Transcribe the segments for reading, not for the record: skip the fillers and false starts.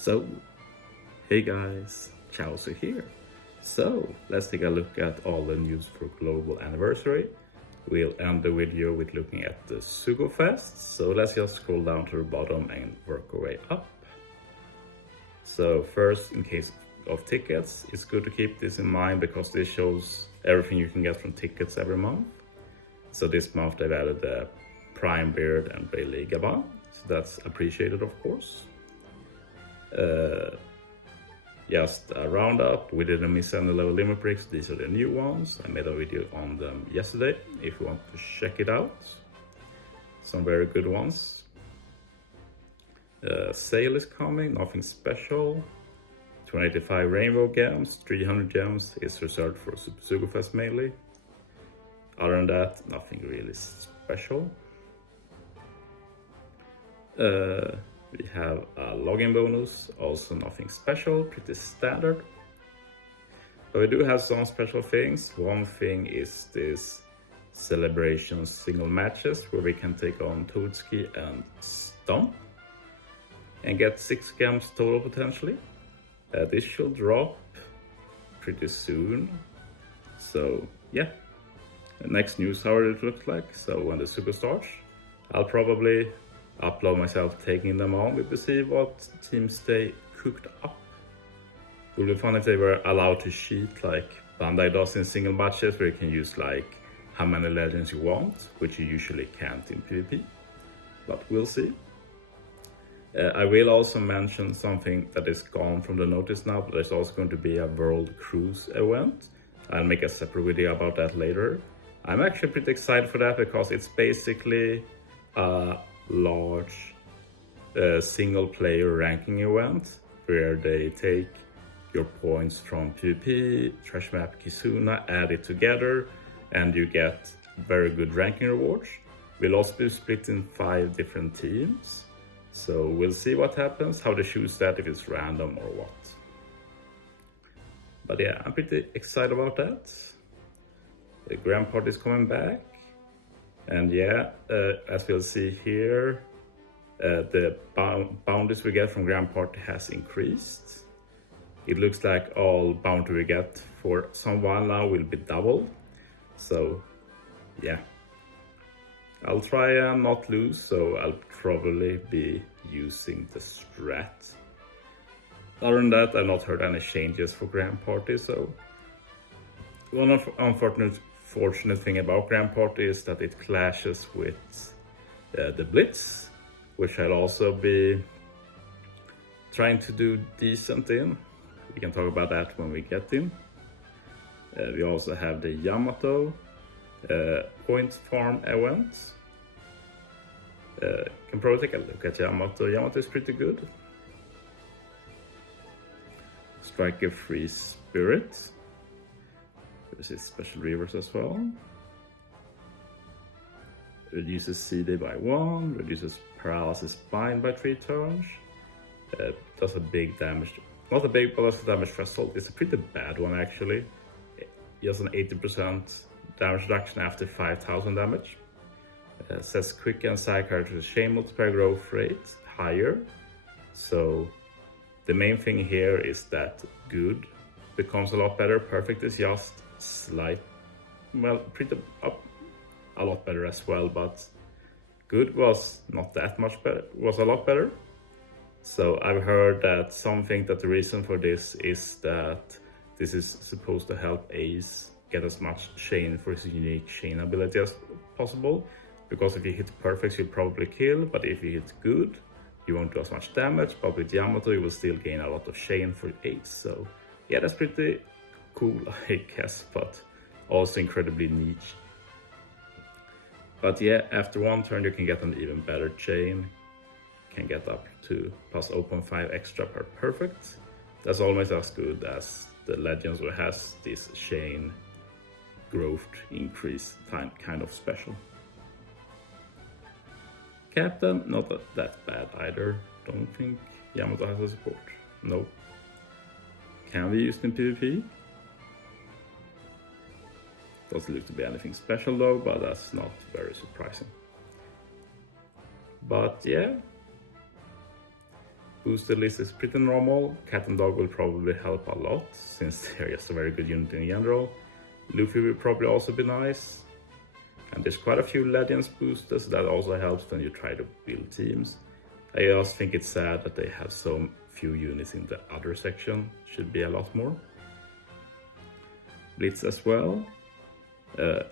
So, hey guys, Chauzu here. So, let's take a look at all the news for global anniversary. We'll end the video with looking at the Sugo Fest. So let's just scroll down to the bottom and work our way up. So first, in case of tickets, it's good to keep this in mind because this shows everything you can get from tickets every month. So this month they've added the Prime Beard and Bailey Gabon, so that's appreciated of course. Just a roundup, we didn't miss any level limit breaks, these are the new ones. I made a video on them yesterday if you want to check it out. Some very good ones. Sale is coming, nothing special. 285 rainbow gems, 300 gems is reserved for Sugo Fest mainly. Other than that, nothing really special. We have a login bonus, also nothing special, pretty standard. But we do have some special things. One thing is this celebration single matches where we can take on Toadski and Stomp and get 6 gems total potentially. This should drop pretty soon. So yeah, the next news how it looks like. So when the Sugo starts, I'll probably upload myself taking them on to see what teams they cooked up. It would be fun if they were allowed to cheat like Bandai does in single matches where you can use like how many legends you want, which you usually can't in PvP, but we'll see. I will also mention something that is gone from the notice now, but there's also going to be a World Cruise event. I'll make a separate video about that later. I'm actually pretty excited for that because it's basically a large single player ranking event where they take your points from PvP, Trash Map, Kizuna, add it together, and you get very good ranking rewards. We'll also be split in 5 different teams. So we'll see what happens, how they choose that, if it's random or what. But yeah, I'm pretty excited about that. The Grand Party is coming back. And yeah, as we'll see here, the bounties we get from Grand Party has increased. It looks like all bounty we get for some while now will be doubled. So yeah, I'll try and not lose, so I'll probably be using the strat. Other than that, I've not heard any changes for Grand Party, so one unfortunate thing about Grand Party is that it clashes with the Blitz, which I'll also be trying to do decent in. We can talk about that when we get in. We also have the Yamato point farm event. Can probably take a look at Yamato. Yamato is pretty good. Striker Free Spirit. This is special reverse as well. Reduces CD by 1, reduces paralysis bind by 3 turns. Does a big damage, not a big, but does a damage threshold. It's a pretty bad one actually. Just an 80% damage reduction after 5000 damage. Sets quick and side characters chain multiplier growth rate higher. So the main thing here is that good becomes a lot better. Perfect is just pretty up a lot better as well, but good was not that much better, was a lot better. So I've heard that some think that the reason for this is that this is supposed to help Ace get as much chain for his unique chain ability as possible, because if you hit perfect you'll probably kill, but if you hit good you won't do as much damage, but with Yamato you will still gain a lot of chain for Ace. So yeah, that's pretty cool I guess, but also incredibly niche. But yeah, after 1 turn you can get an even better chain, can get up to plus 0.5 extra per perfect. That's almost as good as the Legends where has this chain growth increase kind of special. Captain, not that bad either. Don't think Yamato has a support. Nope. Can be used in PvP. Doesn't look to be anything special though, but that's not very surprising. But yeah, boosted list is pretty normal. Cat and Dog will probably help a lot, since they're just a very good unit in general. Luffy will probably also be nice. And there's quite a few Legends boosters that also helps when you try to build teams. I just think it's sad that they have so few units in the other section. Should be a lot more. Blitz as well.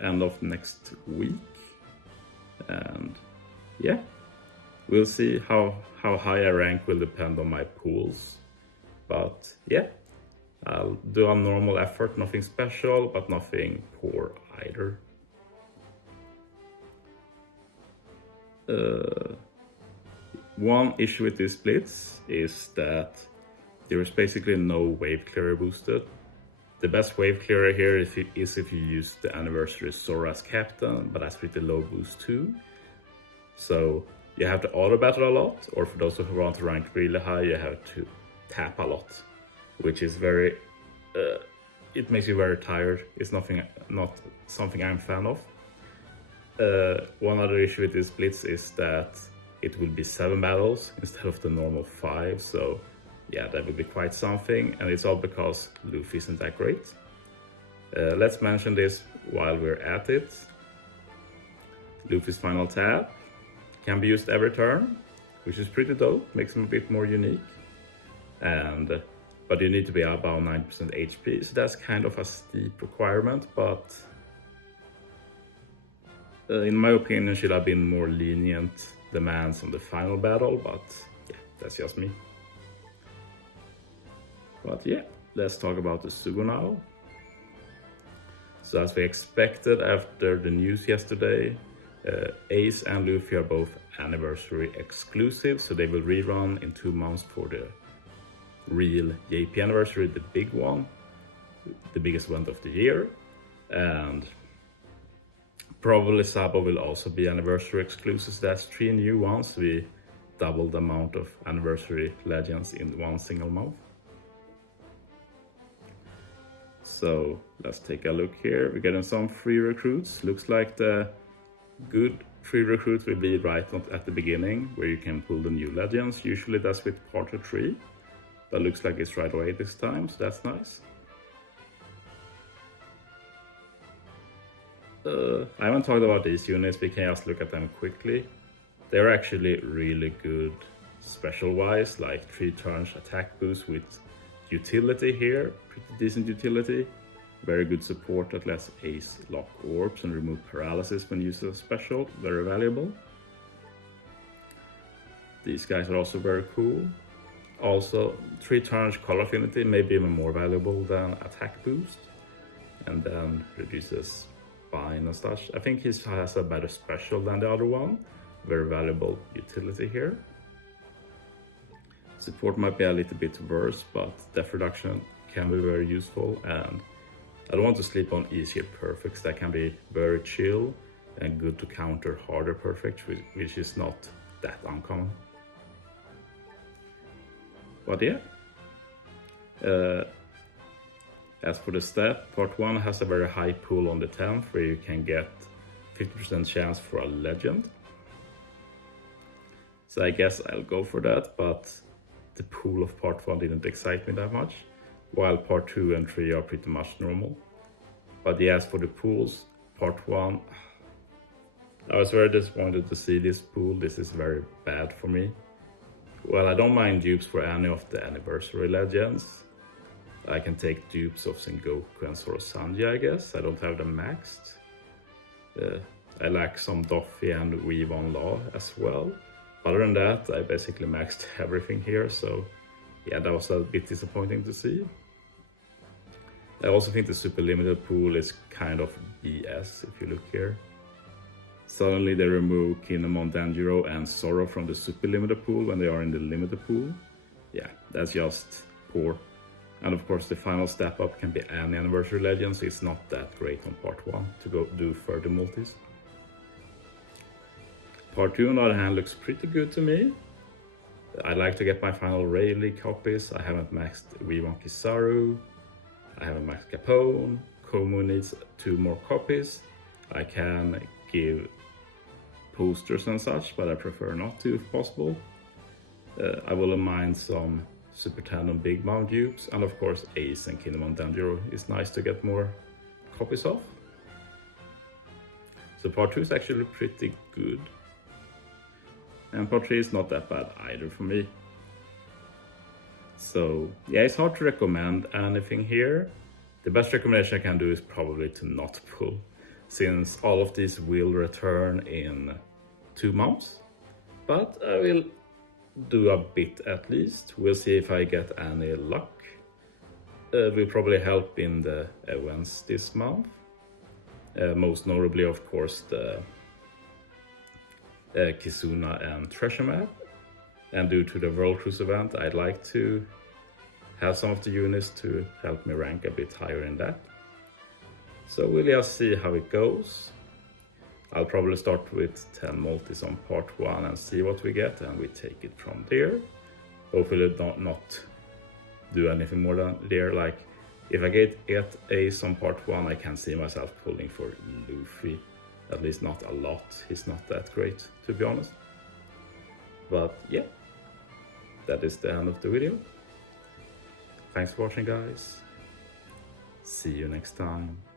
End of next week. And yeah, we'll see how high I rank will depend on my pools. But yeah, I'll do a normal effort, nothing special, but nothing poor either. One issue with this blitz is that there is basically no wave clearer boosted. The best wave clearer here is if you use the anniversary Zoro as captain, but that's pretty low boost too. So you have to auto battle a lot, or for those who want to rank really high, you have to tap a lot, which is very, it makes you very tired. It's not something I'm a fan of. One other issue with this blitz is that it will be 7 battles instead of the normal 5, so yeah, that would be quite something, and it's all because Luffy isn't that great. Let's mention this while we're at it. Luffy's final tap can be used every turn, which is pretty dope, makes him a bit more unique. But you need to be about 90% HP, so that's kind of a steep requirement, but in my opinion should have been more lenient demands on the final battle, but yeah, that's just me. But yeah, let's talk about the sugo now. So as we expected after the news yesterday, Ace and Luffy are both anniversary exclusive, so they will rerun in 2 months for the real JP anniversary, the big one, the biggest event of the year. And probably Sabo will also be anniversary exclusive, so that's 3 new ones. We doubled the amount of anniversary legends in one single month. So let's take a look here. We're getting some free recruits. Looks like the good free recruits will be right at the beginning, where you can pull the new legends. Usually that's with part 3, but looks like it's right away this time, so that's nice. I haven't talked about these units, we can just look at them quickly. They're actually really good special wise, like 3 turns attack boost with utility here, pretty decent utility. Very good support that lets Ace lock orbs and remove paralysis when used as a special, very valuable. These guys are also very cool. Also 3 turns color affinity, maybe even more valuable than attack boost. And then reduces bind and such. I think he has a better special than the other one. Very valuable utility here. Support might be a little bit worse, but def reduction can be very useful, and I don't want to sleep on easier perfects. That can be very chill and good to counter harder perfects, which is not that uncommon. But yeah, as for the stat, part 1 has a very high pool on the 10th, where you can get 50% chance for a legend. So I guess I'll go for that, but the pool of part 1 didn't excite me that much, while part 2 and 3 are pretty much normal. But yeah, as for the pools, part 1, I was very disappointed to see this pool. This is very bad for me. Well, I don't mind dupes for any of the anniversary legends. I can take dupes of Sengoku and Zoro Sanji, I guess. I don't have them maxed. I lack some Doffy and Weave on Law as well. Other than that, I basically maxed everything here, so yeah, that was a bit disappointing to see. I also think the super limited pool is kind of BS if you look here. Suddenly they remove Kinemon, Danjiro and Zoro from the super limited pool when they are in the limited pool. Yeah, that's just poor. And of course the final step up can be any anniversary legend, so it's not that great on part 1 to go do further multis. Part 2 on the other hand looks pretty good to me. I'd like to get my final Rayleigh copies. I haven't maxed Weavon Kizaru. I haven't maxed Capone. Komu needs 2 more copies. I can give posters and such, but I prefer not to if possible. I will mine some Super Tandem Big Mom dupes, and of course Ace and Kinemon Danjiro is nice to get more copies of. So part 2 is actually pretty good. And part 3 is not that bad either for me. So yeah, it's hard to recommend anything here. The best recommendation I can do is probably to not pull, since all of these will return in 2 months. But I will do a bit at least. We'll see if I get any luck. Will probably help in the events this month. Most notably, of course, the Kizuna and Treasure Map. And due to the World Cruise event, I'd like to have some of the units to help me rank a bit higher in that. So we'll just see how it goes. I'll probably start with 10 multis on part 1 and see what we get, and we take it from there. Hopefully not do anything more than there. Like if I get Ace on part 1, I can see myself pulling for Luffy. At least not a lot. He's not that great, to be honest. But yeah, that is the end of the video. Thanks for watching, guys. See you next time.